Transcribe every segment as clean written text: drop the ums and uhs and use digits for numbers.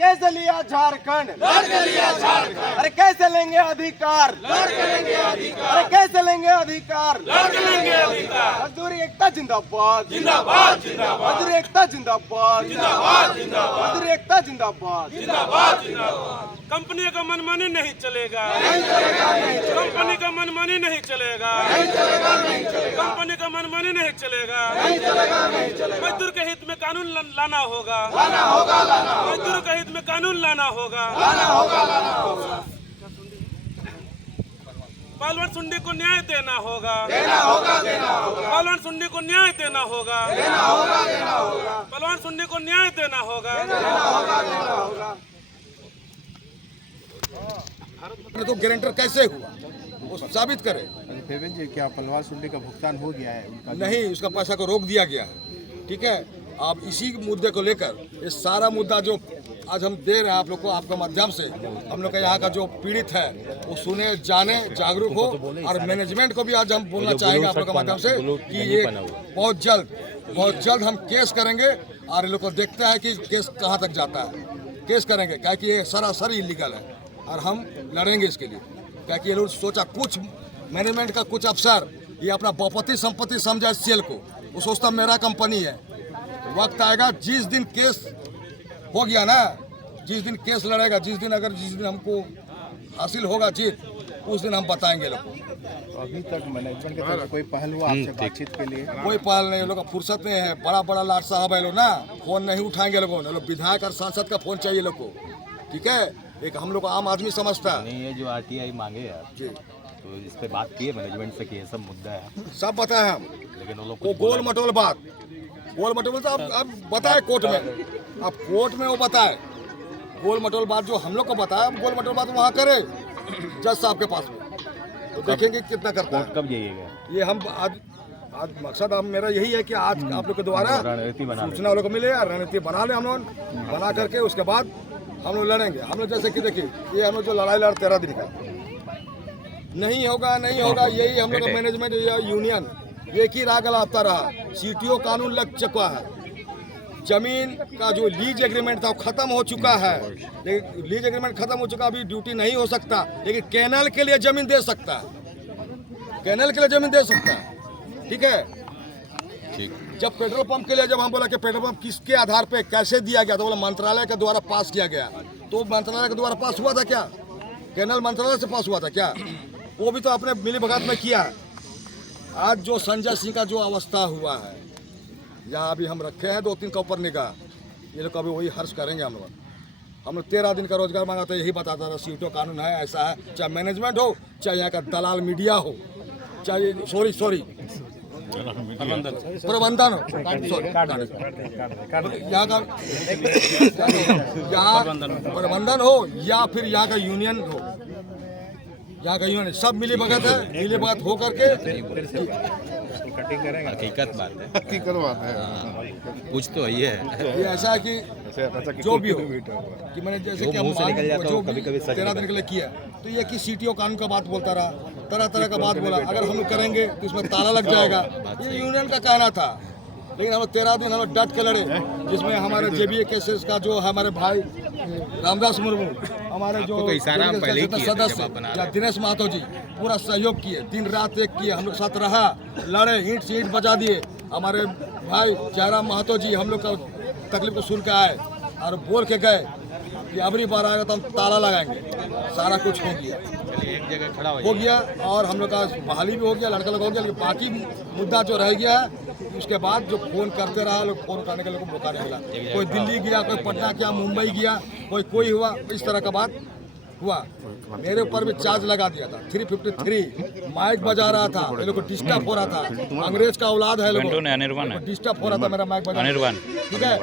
कैसे लिया झारखंड, अरे कैसे लेंगे अधिकार, अरे कैसे लेंगे अधिकार, मजदूरी एकता जिंदाबाद, जिंदाबाद जिंदाबाद, मजदूरी एकता जिंदाबाद, जिंदाबाद जिंदाबाद, मजदूरी एकता जिंदाबाद, जिंदाबाद जिंदाबाद। कंपनी का मनमानी नहीं चलेगा, कंपनी का मनमानी नहीं चलेगा, कंपनी का मनमानी नहीं चलेगा। मजदूर के हित में कानून लाना होगा, मजदूर के हित में कानून लाना होगा। पहलवान सुंडी को न्याय देना होगा, पहलवान सुंडी को न्याय देना होगा, पहलवान सुंडी को न्याय देना होगा। तो गारंटर कैसे हुआ वो साबित करे। देवेंद्र जी, क्या पलवार सुंडी का भुगतान हो गया है उनका? नहीं, उसका पैसा को रोक दिया गया है। ठीक है, आप इसी मुद्दे को लेकर ये सारा मुद्दा जो आज हम दे रहे हैं आप लोग को, आपके माध्यम से हम लोग का यहाँ का जो पीड़ित है वो सुने, जाने, जागरूक हो। और मैनेजमेंट को भी आज हम बोलना चाहेंगे आप लोग के माध्यम से कि ये बहुत जल्द हम केस करेंगे और ये लोग को देखते हैं कि केस कहाँ तक जाता है। केस करेंगे क्या कि ये सरासर इलीगल है और हम लड़ेंगे इसके लिए। क्या कि ये लोग सोचा, कुछ मैनेजमेंट का कुछ अफसर ये अपना बहुपति संपत्ति समझा सेल को, वो सोचता मेरा कंपनी है। वक्त आएगा जिस दिन केस हो गया ना, जिस दिन केस लड़ेगा, जिस दिन हमको हासिल होगा जीत, उस दिन हम बताएंगे लोग को। अभी तक मैनेजमेंट की तरफ से कोई पहल हुआ आपसे बातचीत के लिए? कोई पहल नहीं, लोग का फुर्सत नहीं है। बड़ा लाट साहब है लोग ना, फोन नहीं उठाएंगे लोगों ने। विधायक और सांसद का फोन चाहिए लोग को। ठीक है, एक हम लोग आम आदमी समझता है। नहीं, ये जो RTI मांगे यार जी, तो इस पे बात की है मैनेजमेंट से कि ये सब मुद्दा है, सब बताए हम। लेकिन वो लोग वो गोल मटोल बात तो अब बताए कोर्ट में, अब कोर्ट में वो बताए गोल मटोल बात जो हम लोग को बताया। अब गोल मटोल बात वहाँ करे जज साहब के पास में, तो देखेंगे कितना करता है। कब जाइएगा? ये हम आज मकसद अब मेरा यही है कि आज आप लोग के द्वारा सूचना लोग को मिले, रणनीति बना ले हम लोग, बना करके उसके बाद हम लोग लड़ेंगे। हम लोग जैसे कि देखिए, ये हम लोग जो लड़ाई लड़ 13 दिन का नहीं होगा, यही हम लोग का मैनेजमेंट या यूनियन एक ही राग लाता रहा। CTO कानून लग चुका है, जमीन का जो लीज एग्रीमेंट था वो खत्म हो चुका है। लेकिन लीज एग्रीमेंट खत्म हो चुका, अभी ड्यूटी नहीं हो सकता, लेकिन कैनल के लिए जमीन दे सकता है, कैनल के लिए जमीन दे सकता है। ठीक है, ठीक। जब पेट्रोल पंप के लिए जब हम बोला कि पेट्रोल पंप किसके आधार पे कैसे दिया गया, तो बोला मंत्रालय के द्वारा पास किया गया। तो मंत्रालय के द्वारा पास हुआ था क्या? कैनल मंत्रालय से पास हुआ था क्या? वो भी तो अपने मिली भगत में किया। आज जो संजय सिंह का जो अवस्था हुआ है, यहाँ अभी हम रखे हैं 2-3 का ऊपर निगाह, ये लोग अभी वही हर्ष करेंगे। हम लोग 13 दिन का रोजगार मांगा था, यही बताता था CTO कानून है, ऐसा है। चाहे मैनेजमेंट हो, चाहे यहाँ का दलाल मीडिया हो, चाहे सॉरी प्रबंधन हो, यहाँ का प्रबंधन हो या फिर यहाँ का यूनियन हो, यहाँ का यूनियन सब मिली भगत है। मिली भगत हो करके हकीकत बात है, हकीकत बात है। कुछ तो ये है। ये ऐसा है कि जो भी हो कि मैंने जैसे कि हम जो कभी 13 दिन के लिए किया, तो ये कि CTO कानून का बात बोलता रहा, तरह का बात बोला। अगर हम लोग करेंगे तो इसमें ताला लग जाएगा, ये यूनियन का कहना था। लेकिन हम लोग 13 दिन हम लोग डट के लड़े, जिसमें हमारे JBA केसेस का जो हमारे भाई रामदास मुर्मू, हमारे जो सदस्य या दिनेश महतो जी पूरा सहयोग किए, दिन रात एक किए, हम लोग साथ रहा, लड़े, ईंट से ईंट बजा दिए। हमारे भाई जयराम महतो जी हम लोग का तकलीफ को सुन के आए और बोल के गए कि अबरी बार आएगा तो हम ताला लगाएंगे। सारा कुछ हो गया, एक जगह खड़ा हो गया और हम लोग का बहाली भी हो गया, लड़का लोग हो गया। लेकिन बाकी मुद्दा जो रह गया है, उसके बाद जो फोन करते रहा, लोग फोन करने के लोगों को मौका नहीं मिला। कोई दिल्ली गया, कोई पटना गया, मुंबई गया, कोई हुआ, इस तरह का बात हुआ। मेरे ऊपर भी चार्ज लगा दिया था 353, माइक बजा रहा था, ये लोग को डिस्टर्ब हो रहा था। अंग्रेज का औलाद है, लोगों को डिस्टर्ब हो रहा था मेरा माइक बजा। ठीक है,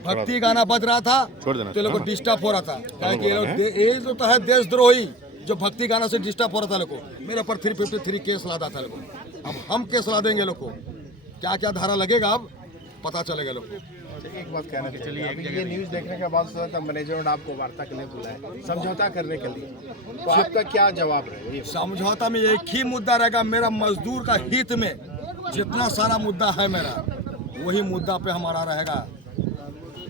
भक्ति गाना बज रहा था तो लोग को डिस्टर्ब हो रहा था। ये जो तो है देशद्रोही, जो भक्ति गाना से डिस्टर्ब हो रहा था। लोग को मेरे ऊपर 353 केस लादा था। लोग अब हम केस ला देंगे, लोग को क्या क्या धारा लगेगा अब पता चलेगा लोग को। एक बात कहना चाहिए, अभी ये न्यूज़ देखने के बाद मैनेजमेंट आपको वार्ता के लिए बुलाया, समझौता करने के लिए, तो आपका क्या जवाब है? समझौता में एक ही मुद्दा रहेगा, मेरा मजदूर का हित में जितना सारा मुद्दा है मेरा, वही मुद्दा पे हमारा रहेगा।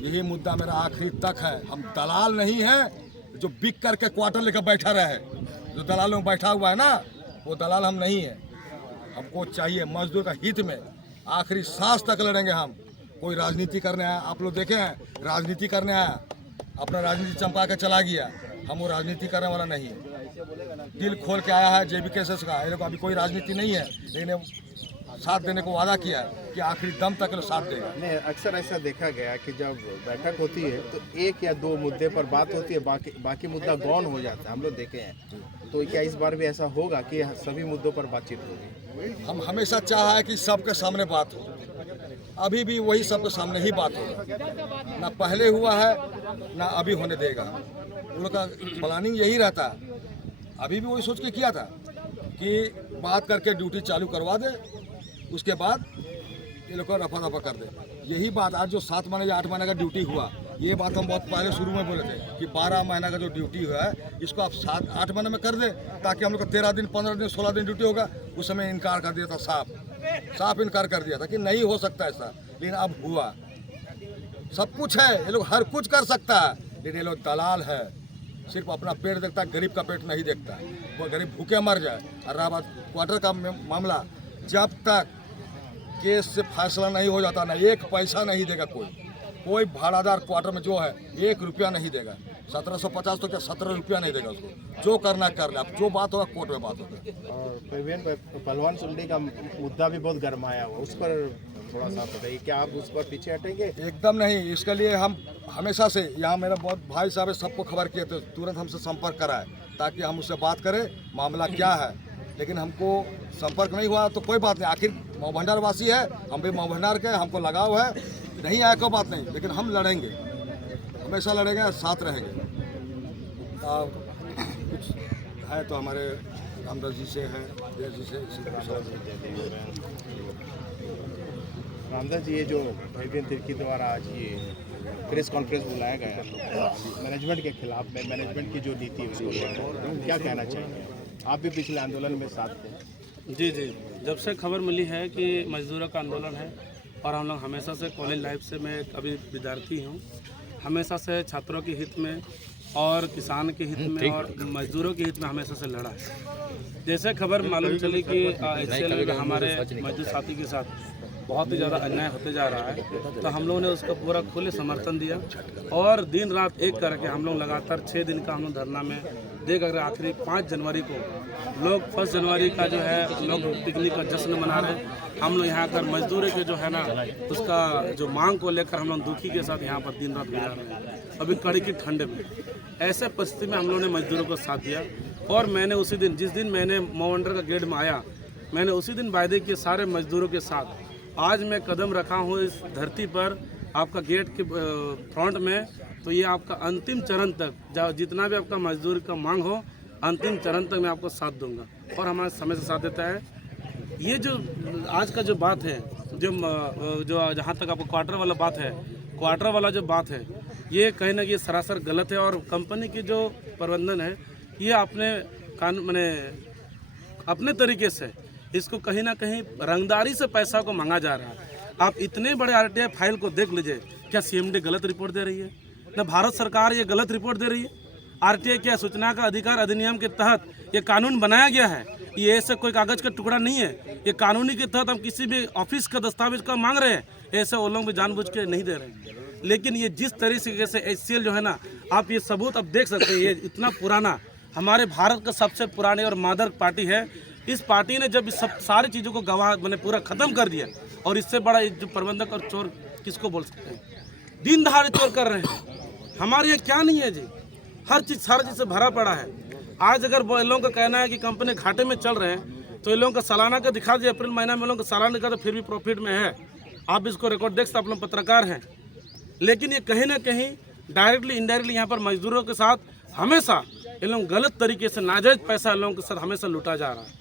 यही मुद्दा मेरा आखिरी तक है। हम दलाल नहीं हैं जो बिक करके क्वार्टर लेकर बैठा रहे। जो दलाल में बैठा हुआ है ना, वो दलाल हम नहीं है। हमको चाहिए मजदूर का हित में आखिरी सांस तक लड़ेंगे हम। कोई राजनीति करने आया, आप लोग देखे हैं, राजनीति करने आया, अपना राजनीति चमका के चला गया। हम वो राजनीति करने वाला नहीं है। दिल खोल के आया है JBKSS का। ये लोग अभी कोई राजनीति नहीं है, लेकिन साथ देने को वादा किया है कि आखिरी दम तक लोग साथ देगा। नहीं, अक्सर ऐसा देखा गया कि जब बैठक होती है तो एक या दो मुद्दे पर बात होती है, बाकी मुद्दा गौन हो जाता है। हम लोग देखे हैं। तो क्या इस बार भी ऐसा होगा कि सभी मुद्दों पर बातचीत होगी? हम हमेशा चाहा है कि सबके सामने बात हो। अभी भी वही सबके सामने ही बात होगा। ना पहले हुआ है ना अभी होने देगा। उन लोग का प्लानिंग यही रहता है। अभी भी वही सोच के किया था कि बात करके ड्यूटी चालू करवा दे, उसके बाद ये लोग को रफा दफा कर दे। यही बात आज जो 7 महीने या 8 महीने का ड्यूटी हुआ, ये बात हम बहुत पहले शुरू में बोले थे कि 12 महीने का जो ड्यूटी हुआ है इसको आप 7-8 महीने में कर दे, ताकि हम लोग का 13 दिन 15 दिन 16 दिन ड्यूटी होगा। उस समय इनकार कर दिया था, साफ इनकार कर दिया था कि नहीं हो सकता ऐसा। लेकिन अब हुआ। सब कुछ है, ये लोग हर कुछ कर सकता है, लेकिन ये लोग दलाल है। सिर्फ अपना पेट देखता है, गरीब का पेट नहीं देखता। वो गरीब भूखे मर जाए। और रहा बात क्वार्टर का मामला, जब तक केस से फैसला नहीं हो जाता ना, एक पैसा नहीं देगा कोई भाड़ादार क्वार्टर में जो है 1 रुपया नहीं देगा। 1750 तो क्या 17 रुपया नहीं देगा उसको। जो करना कर ले, अब जो बात होगा कोर्ट में बात होगा। और पहलवान सुंडी का मुद्दा भी बहुत गरमाया हुआ, उस पर थोड़ा सा बताइए, क्या आप उस पर पीछे हटेंगे? एकदम नहीं। इसके लिए हम हमेशा से, यहाँ मेरा बहुत भाई साहब है, सबको खबर किए थे, तुरंत हमसे संपर्क कराए ताकि हम उससे बात करें मामला क्या है। लेकिन हमको संपर्क नहीं हुआ तो कोई बात नहीं। आखिर मऊ भंडार वासी है, हम भी मऊ भंडार के, हमको लगाव है। नहीं आया कोई बात नहीं, लेकिन हम लड़ेंगे, हमेशा लड़ेंगे, साथ रहेंगे। कुछ है तो हमारे रामदास जी से है, जय जी से। रामदास जी, ये जो भाईबीन तिर्की द्वारा आज ये प्रेस कॉन्फ्रेंस बुलाया गया मैनेजमेंट के खिलाफ में, मैनेजमेंट की जो नीति है उसको लेकर क्या कहना चाहिए? आप भी पिछले आंदोलन में साथ थे। जी, जब से खबर मिली है कि मजदूरों का आंदोलन है, और हम लोग हमेशा से कॉलेज लाइफ से, मैं अभी विद्यार्थी हूँ, हमेशा से छात्रों के हित में और किसान के हित में और मजदूरों के हित में हमेशा से लड़ा है। जैसे खबर मालूम चली कि HCL में हमारे मजदूर साथी के साथ बहुत ही ज़्यादा अन्याय होते जा रहा है, तो हम लोगों ने उसका पूरा खुले समर्थन दिया। और दिन रात एक करके हम लोग लगातार 6 दिन का हम लोग धरना में देख अगर आखिरी 5 जनवरी को लोग 1 जनवरी का जो है लोग पिकनिक का जश्न मना रहे हैं। हम लोग यहाँ कर मजदूरी के जो है ना उसका जो मांग को लेकर हम लोग दुखी के साथ यहाँ पर दिन रात गुजार रहे हैं, अभी कड़ी की ठंडे में। ऐसे परिस्थिति में हम लोगों ने मजदूरों को साथ दिया। और मैंने उसी दिन, जिस दिन मैंने मऊ भंडार का गेट में आया, मैंने उसी दिन वायदे किए सारे मजदूरों के साथ। आज मैं कदम रखा हूँ इस धरती पर आपका गेट के फ्रंट में, तो ये आपका अंतिम चरण तक जितना भी आपका मजदूर का मांग हो, अंतिम चरण तक मैं आपको साथ दूंगा। और हमारे समय से साथ देता है। ये जो आज का जो बात है, जो जहाँ तक आपको क्वार्टर वाला बात है, क्वार्टर वाला जो बात है, ये कहीं ना कहीं सरासर गलत है। और कंपनी की जो प्रबंधन है, ये अपने अपने तरीके से इसको कहीं ना कहीं रंगदारी से पैसा को मांगा जा रहा है। आप इतने बड़े RTI फाइल को देख लीजिए, क्या CMD गलत रिपोर्ट दे रही है? न भारत सरकार ये गलत रिपोर्ट दे रही है? RTI क्या सूचना का अधिकार अधिनियम के तहत ये कानून बनाया गया है? ये ऐसा कोई कागज का टुकड़ा नहीं है। ये कानूनी के तहत हम किसी भी ऑफिस का दस्तावेज का मांग रहे हैं, ऐसे वो लोग भी जानबूझ के नहीं दे रहे हैं। लेकिन ये जिस तरीके से HCL जो है ना, आप ये सबूत अब देख सकते हैं, ये इतना पुराना, हमारे भारत का सबसे पुरानी और मादर पार्टी है। इस पार्टी ने जब इस सब सारी चीज़ों को गवाह मैंने पूरा ख़त्म कर दिया, और इससे बड़ा जो प्रबंधक और चोर किसको बोल सकते हैं? दिन दहाड़े चोर कर रहे हैं। हमारे यहाँ क्या नहीं है जी, हर चीज़ सारी चीज़ से भरा पड़ा है। आज अगर वो लोगों का कहना है कि कंपनी घाटे में चल रहे हैं, तो इन लोगों का सालाना का दिखा दिया, अप्रैल महीना में लोगों का सालाना का, तो फिर भी प्रॉफिट में है। आप इसको रिकॉर्ड देख सकते, आप लोग पत्रकार हैं। लेकिन ये कहीं ना कहीं डायरेक्टली इनडायरेक्टली यहाँ पर मजदूरों के साथ हमेशा इन लोग गलत तरीके से नाजायज पैसा इन लोगों के साथ हमेशा लूटा जा रहा है।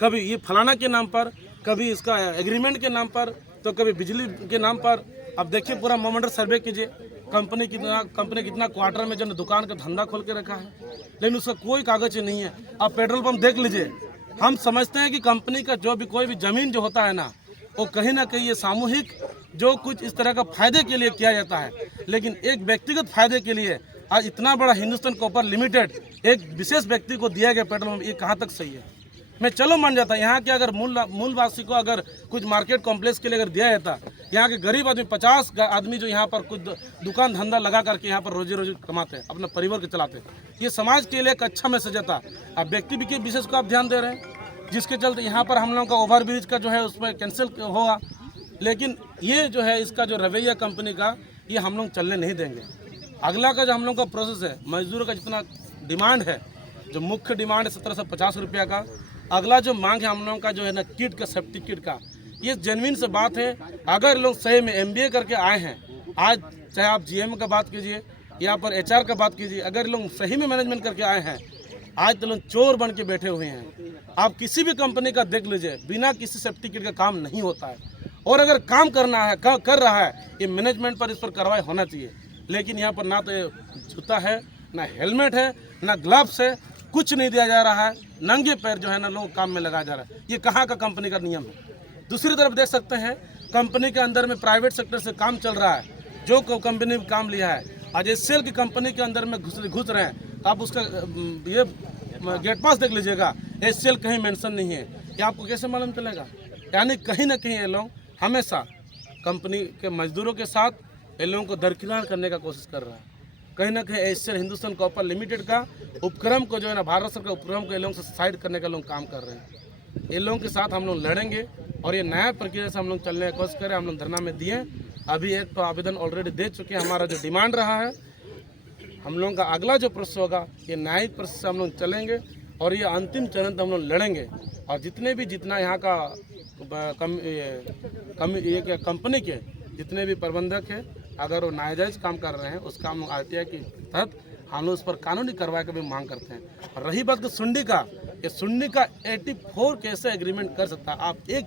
कभी ये फलाना के नाम पर, कभी इसका एग्रीमेंट के नाम पर, तो कभी बिजली के नाम पर। अब देखिए पूरा मऊ भंडार सर्वे कीजिए, कंपनी कितना क्वार्टर में जो दुकान का धंधा खोल के रखा है, लेकिन उसका कोई कागज नहीं है। आप पेट्रोल पंप देख लीजिए। हम समझते हैं कि कंपनी का जो भी कोई भी जमीन जो होता है ना, वो कहीं ना कहीं ये सामूहिक जो कुछ इस तरह का फायदे के लिए किया जाता है। लेकिन एक व्यक्तिगत फायदे के लिए आज इतना बड़ा हिंदुस्तान कॉपर लिमिटेड एक विशेष व्यक्ति को दिया गया पेट्रोल पंप, ये कहाँ तक सही है? मैं चलो मान जाता, यहाँ के अगर मूलवासी को अगर कुछ मार्केट कॉम्प्लेक्स के लिए अगर दिया जाता, यहाँ के गरीब आदमी 50 आदमी जो यहाँ पर कुछ दुकान धंधा लगा करके यहाँ पर रोजी कमाते हैं, अपने परिवार के चलाते हैं, ये समाज के लिए एक अच्छा मैसेज आता। अब व्यक्ति के विशेष को आप ध्यान दे रहे हैं, जिसके चलते यहाँ पर हम लोगों का ओवरब्रिज का जो है उसमें कैंसिल होगा। लेकिन ये जो है इसका जो रवैया कंपनी का, ये हम लोग चलने नहीं देंगे। अगला का जो हम लोग का प्रोसेस है, मजदूरों का जितना डिमांड है, जो मुख्य डिमांड है 1750 रुपया का, अगला जो मांग है हम लोगों का जो है ना किट का, सेफ्टी किट का, ये जेन्युइन से बात है। अगर लोग सही में MBA करके आए हैं, आज चाहे आप GM का बात कीजिए, यहाँ पर HR का बात कीजिए, अगर लोग सही में मैनेजमेंट करके आए हैं, आज तो लोग चोर बन के बैठे हुए हैं। आप किसी भी कंपनी का देख लीजिए, बिना किसी सेफ्टी किट का काम नहीं होता है। और अगर काम करना है कर रहा है, ये मैनेजमेंट पर इस पर कार्रवाई होना चाहिए। लेकिन यहाँ पर ना तो जूता है, ना हेलमेट है, ना ग्लव्स है, कुछ नहीं दिया जा रहा है। नंगे पैर जो है ना लोग काम में लगाया जा रहा है। ये कहाँ का कंपनी का नियम है? दूसरी तरफ देख सकते हैं, कंपनी के अंदर में प्राइवेट सेक्टर से काम चल रहा है। जो कंपनी ने काम लिया है, आज HCL की कंपनी के अंदर में घुस रहे हैं, आप उसका ये गेट पास देख लीजिएगा, HCL कहीं मेंशन नहीं है। ये आपको कैसे मालूम चलेगा? यानी कहीं ना कहीं ये लोग हमेशा कंपनी के मजदूरों के साथ इन लोगों को दरकिनार करने का कोशिश कर रहा है। कहीं ना कहीं HCL हिंदुस्तान कॉपर लिमिटेड का उपक्रम को जो है ना, भारत सरकार उपक्रम को इन लोगों से साइड करने का लोग काम कर रहे हैं। इन लोगों के साथ हम लोग लड़ेंगे और ये नया प्रक्रिया से हम लोग चलने की कोशिश करें। हम लोग धरना में दिए, अभी एक तो आवेदन ऑलरेडी दे चुके हैं। हमारा जो डिमांड रहा है, हम लोगों का अगला जो प्रोसेस होगा, ये न्यायिक प्रोसेस से हम लोग चलेंगे और ये अंतिम चरण तक हम लोग लड़ेंगे। और जितना यहाँ का कंपनी के जितने भी प्रबंधक हैं, अगर वो नाजायज काम कर रहे हैं, उसका हम RTI के तहत हम लोग उस पर कानूनी कार्रवाई की भी मांग करते हैं। और रही बात सुंडी का, ये सुंडी का 84 कैसे एग्रीमेंट कर सकता है? आप एक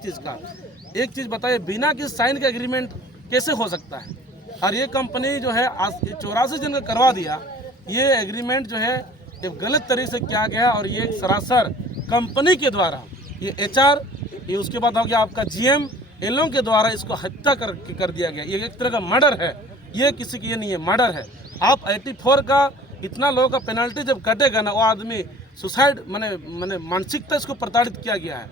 चीज़ बताइए, बिना किसी साइन के एग्रीमेंट कैसे हो सकता है? और ये कंपनी जो है आज 84 जन का करवा दिया, ये एग्रीमेंट जो है ये गलत तरीके से किया गया। और ये सरासर कंपनी के द्वारा, ये HR, ये उसके बाद हो गया आपका GM, इन लोगों के द्वारा इसको हत्या कर दिया गया। ये एक तरह का मर्डर है, ये किसी की ये नहीं है, मर्डर है। आप 84 का इतना लोगों का पेनल्टी जब कटेगा ना, वो आदमी सुसाइड माने मानसिकता इसको प्रताड़ित किया गया है।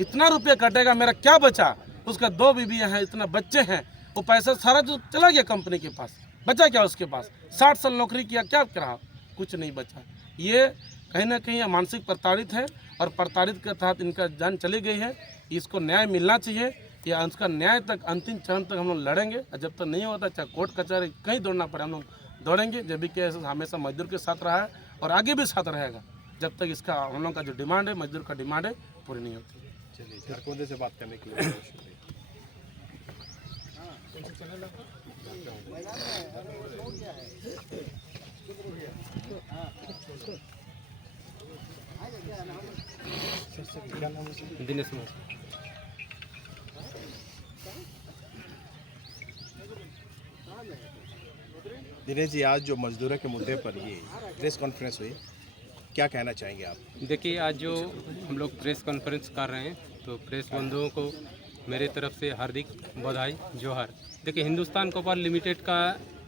इतना रुपया कटेगा, मेरा क्या बचा? उसका 2 बीवियाँ हैं, इतना बच्चे हैं, वो पैसा सारा जो चला गया कंपनी के पास, बचा क्या उसके पास? 60 साल नौकरी किया, क्या रहा? कुछ नहीं बचा। ये कहीं ना कहीं मानसिक प्रताड़ित है और प्रताड़ित के तहत इनका जान चली गई है। इसको न्याय मिलना चाहिए। या उसका न्याय तक, अंतिम चरण तक हम लोग लड़ेंगे। और जब तक नहीं होता, चाहे कोर्ट कचहरी कहीं दौड़ना पड़े, हम लोग दौड़ेंगे। जब भी कि हमेशा मजदूर के साथ रहा है और आगे भी साथ रहेगा, जब तक इसका हम लोग का जो डिमांड है, मजदूर का डिमांड है, पूरी नहीं होती। चलिए, झारखंड से बात करने के लिए दिनेश दिनेश जी, आज जो मजदूरों के मुद्दे पर ये प्रेस कॉन्फ्रेंस हुई, क्या कहना चाहेंगे आप? देखिए, आज जो हम लोग प्रेस कॉन्फ्रेंस कर रहे हैं, तो प्रेस बंधुओं को मेरे तरफ से हार्दिक बधाई, जोहार। देखिए, हिंदुस्तान कॉपर लिमिटेड का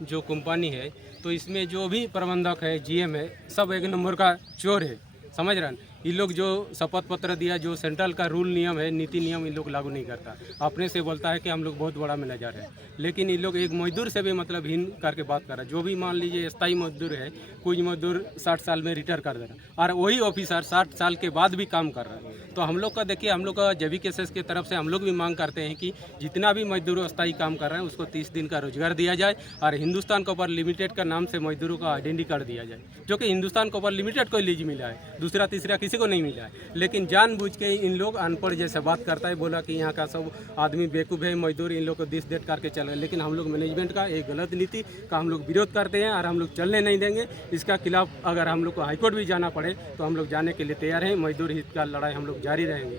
जो कंपनी है, तो इसमें जो भी प्रबंधक है, GM है, सब एक नंबर का चोर है, समझ रहे हैं। ये लोग जो शपथ पत्र दिया, जो सेंट्रल का रूल नियम है, नीति नियम, इन लोग लागू नहीं करता। अपने से बोलता है कि हम लोग बहुत बड़ा मैनेजर है, लेकिन ये लोग एक मजदूर से भी मतलब हीन करके बात कर रहा है। जो भी मान लीजिए स्थायी मजदूर है, कुछ मजदूर 60 साल में रिटायर कर दे रहा है और वही ऑफिसर 60 साल के बाद भी काम कर रहा है। तो हम लोग का देखिए, हम लोग का JVKSS की तरफ से हम लोग भी मांग करते हैं कि जितना भी मजदूर स्थायी काम कर रहे हैं, उसको 30 दिन का रोजगार दिया जाए और हिंदुस्तान कॉपर लिमिटेड का नाम से मजदूरों का आइडेंटिटी कार्ड दिया जाए, जो कि हिंदुस्तान कॉपर लिमिटेड को लीज मिला है, दूसरा तीसरा किसी को नहीं मिला है। लेकिन जानबूझ के इन लोग अनपढ़ जैसे बात करता है, बोला कि यहाँ का सब आदमी बेवकूफ़ है, मजदूर इन लोग को दिस देट करके चल रहे हैं। लेकिन हम लोग मैनेजमेंट का एक गलत नीति का हम लोग विरोध करते हैं और हम लोग चलने नहीं देंगे। इसका खिलाफ अगर हम लोग को हाईकोर्ट भी जाना पड़े तो हम लोग जाने के लिए तैयार हैं। मजदूर हित का लड़ाई हम लोग जारी रहेंगे।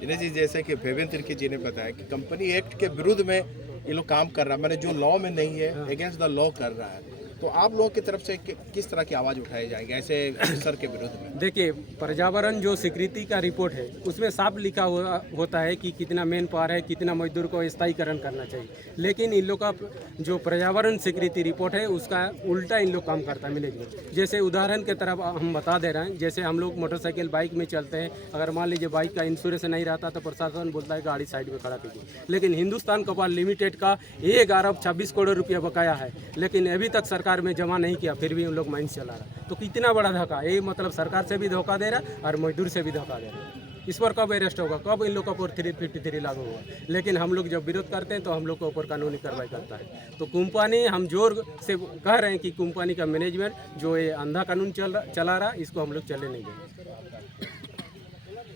दिनेश जी, जैसे कि फेबियन तिर्की जी ने बताया कि कंपनी एक्ट के विरुद्ध में ये लोग काम कर रहा है, मैंने जो लॉ में नहीं है, अगेंस्ट द लॉ कर रहा है, तो आप लोगों की तरफ से किस तरह की आवाज़ उठाई जाएगी ऐसे सर के विरुद्ध में? देखिए, पर्यावरण जो स्वीकृति का रिपोर्ट है उसमें साफ लिखा हुआ होता है कि कितना मेन पावर है, कितना मजदूर को स्थायीकरण करना चाहिए, लेकिन इन लोग का जो पर्यावरण स्वीकृति रिपोर्ट है उसका उल्टा इन लोग काम करता है मैनेजमेंट। जैसे उदाहरण के तरफ हम बता दे रहे हैं, जैसे हम लोग मोटरसाइकिल बाइक में चलते हैं, अगर मान लीजिए बाइक का इंश्योरेंस नहीं रहता तो प्रशासन बोलता है गाड़ी साइड में खड़ा कीजिए, लेकिन हिंदुस्तान कपास लिमिटेड का 1 अरब 26 करोड़ रुपया बकाया है, लेकिन अभी तक सरकार में जमा नहीं किया, फिर भी उन लोग माइंस चला रहा। तो कितना बड़ा धोखा, ये मतलब सरकार से भी धोखा दे रहा और मजदूर से भी धोखा दे रहा। इस पर कब अरेस्ट होगा, कब इन लोग का ऊपर 353 लागू होगा? लेकिन हम लोग जब विरोध करते हैं तो हम लोग के ऊपर कानूनी कार्रवाई करता है। तो कंपनी, हम जोर से कह रहे हैं कि कंपनी का मैनेजमेंट जो ये अंधा कानून चला रहा, इसको हम लोग चले नहीं देंगे।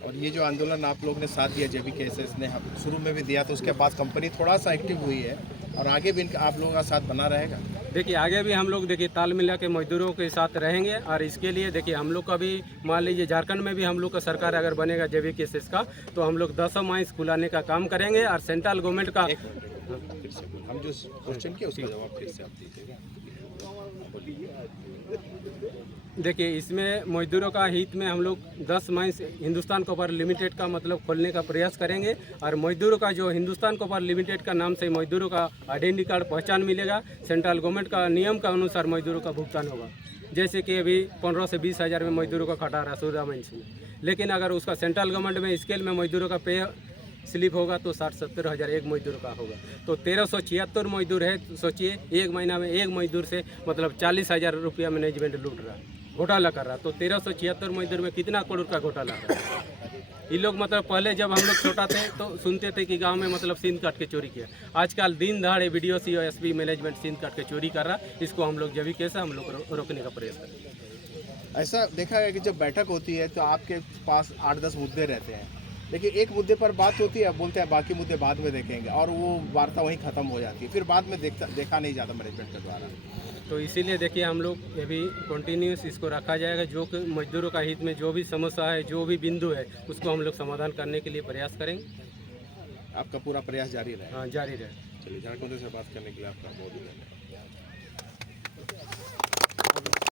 और ये जो आंदोलन आप लोग ने साथ दिया, JBKSS ने शुरू में भी दिया, तो उसके बाद कंपनी थोड़ा सा एक्टिव हुई है और आगे भी आप लोगों का साथ बना रहेगा? देखिए, आगे भी हम लोग देखिए ताल मिला के मजदूरों के साथ रहेंगे और इसके लिए देखिए हम लोग का भी, मान लीजिए झारखंड में भी हम लोग का सरकार अगर बनेगा JBKSS का, तो हम लोग 10 माइंस खुलाने का काम करेंगे और सेंट्रल गवर्नमेंट का। हम जो क्वेश्चन किया उसका जवाब फिर से आप दीजिएगा। देखिए, इसमें मजदूरों का हित में हम लोग 10 माइंस हिंदुस्तान कॉपर लिमिटेड का मतलब खोलने का प्रयास करेंगे और मजदूरों का जो हिंदुस्तान कॉपर लिमिटेड का नाम से मजदूरों का आइडेंटिटी कार्ड पहचान मिलेगा, सेंट्रल गवर्नमेंट का नियम का अनुसार मजदूरों का भुगतान होगा। जैसे कि अभी 15 से 20 हज़ार में मजदूरों का खटा रहा 16 माइंस में, लेकिन अगर उसका सेंट्रल गवर्नमेंट में स्केल में मजदूरों का पे स्लिप होगा तो 60-70 हज़ार एक मजदूर का होगा। तो 1376 मजदूर है, सोचिए एक महीना में एक मजदूर से मतलब 40 हज़ार रुपया मैनेजमेंट लूट रहा, घोटाला कर रहा। तो 1376 मजदूर में कितना करोड़ का घोटाला है? ये लोग मतलब पहले जब हम लोग छोटा थे तो सुनते थे कि गांव में मतलब सीन काट के चोरी किया, आजकल दिन दहाड़े BDO SP मैनेजमेंट सीन काट के चोरी कर रहा। इसको हम लोग JBKSS हम लोग रोकने का प्रयास करेंगे। ऐसा देखा है कि जब बैठक होती है तो आपके पास 8-10 मुद्दे रहते हैं, लेकिन एक मुद्दे पर बात होती है, बोलते हैं बाकी मुद्दे बाद में देखेंगे और वो वार्ता वहीं ख़त्म हो जाती है, फिर बाद में देखा नहीं जाता मैनेजमेंट के द्वारा। तो इसीलिए देखिए हम लोग अभी कंटिन्यूस इसको रखा जाएगा, जो कि मजदूरों का हित में जो भी समस्या है, जो भी बिंदु है, उसको हम लोग समाधान करने के लिए प्रयास करेंगे। आपका पूरा प्रयास जारी रहे? हाँ, जारी रहे। चलिए, झारखंड से बात करने के लिए आपका बहुत धन्यवाद।